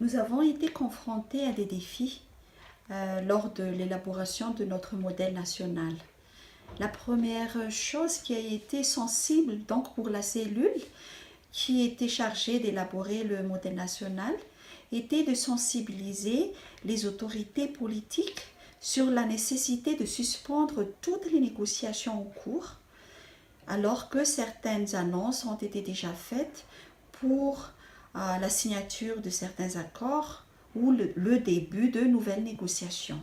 Nous avons été confrontés à des défis lors de l'élaboration de notre modèle national. La première chose qui a été sensible donc pour la cellule qui était chargée d'élaborer le modèle national était de sensibiliser les autorités politiques sur la nécessité de suspendre toutes les négociations en cours alors que certaines annonces ont été déjà faites pour la signature de certains accords ou le début de nouvelles négociations.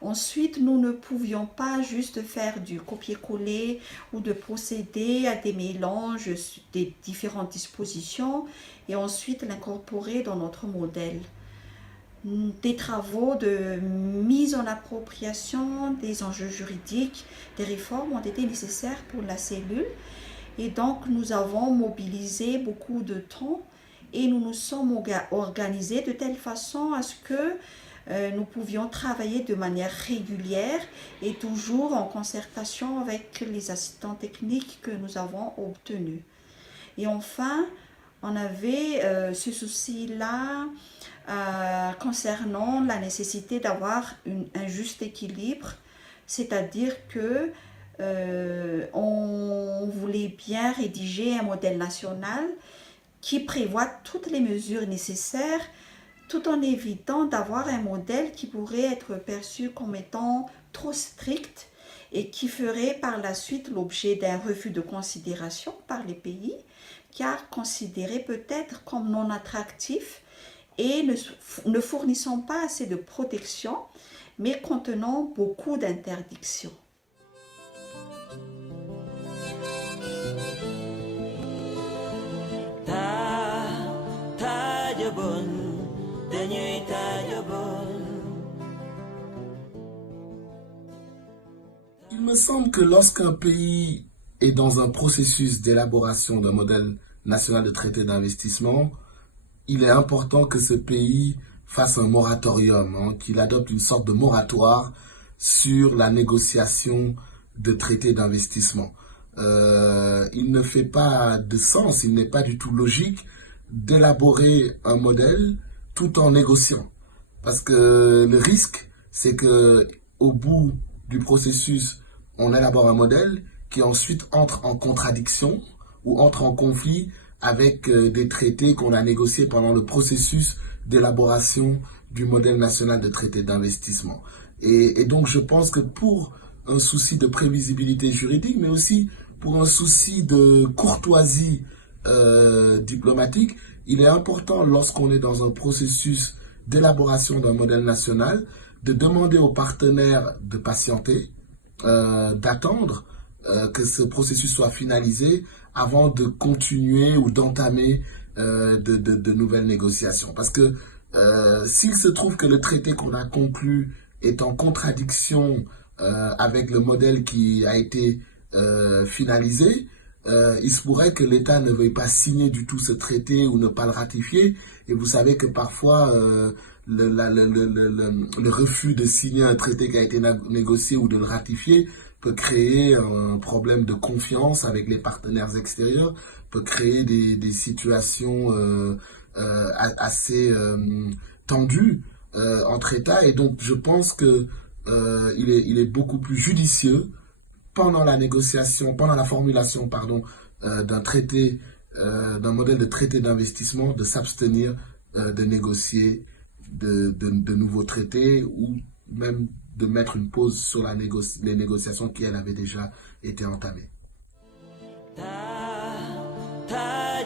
Ensuite, nous ne pouvions pas juste faire du copier-coller ou de procéder à des mélanges des différentes dispositions et ensuite l'incorporer dans notre modèle. Des travaux de mise en appropriation des enjeux juridiques, des réformes ont été nécessaires pour la cellule et donc nous avons mobilisé beaucoup de temps et nous nous sommes organisés de telle façon à ce que nous pouvions travailler de manière régulière et toujours en concertation avec les assistants techniques que nous avons obtenus. Et enfin, on avait ce souci-là concernant la nécessité d'avoir un juste équilibre, c'est-à-dire que on voulait bien rédiger un modèle national qui prévoit toutes les mesures nécessaires tout en évitant d'avoir un modèle qui pourrait être perçu comme étant trop strict et qui ferait par la suite l'objet d'un refus de considération par les pays, car considéré peut-être comme non attractif et ne fournissant pas assez de protection, mais contenant beaucoup d'interdictions. Il me semble que lorsqu'un pays est dans un processus d'élaboration d'un modèle national de traité d'investissement, il est important que ce pays fasse un moratorium, qu'il adopte une sorte de moratoire sur la négociation de traités d'investissement. Il ne fait pas de sens, il n'est pas du tout logique d'élaborer un modèle tout en négociant. Parce que le risque, c'est que au bout du processus, on élabore un modèle qui ensuite entre en contradiction ou entre en conflit avec des traités qu'on a négociés pendant le processus d'élaboration du modèle national de traité d'investissement. Et donc je pense que pour un souci de prévisibilité juridique, mais aussi pour un souci de courtoisie diplomatique, il est important lorsqu'on est dans un processus d'élaboration d'un modèle national de demander aux partenaires de patienter, d'attendre que ce processus soit finalisé avant de continuer ou d'entamer de nouvelles négociations. Parce que s'il se trouve que le traité qu'on a conclu est en contradiction avec le modèle qui a été finalisé, il se pourrait que l'État ne veuille pas signer du tout ce traité ou ne pas le ratifier. Et vous savez que parfois, le refus de signer un traité qui a été négocié ou de le ratifier peut créer un problème de confiance avec les partenaires extérieurs, peut créer des situations assez tendues entre États. Et donc, je pense que il est beaucoup plus judicieux pendant la négociation, pendant la formulation, pardon, d'un traité, d'un modèle de traité d'investissement, de s'abstenir de négocier de nouveaux traités ou même de mettre une pause sur les négociations qui, elles, avaient déjà été entamées. Ta, ta,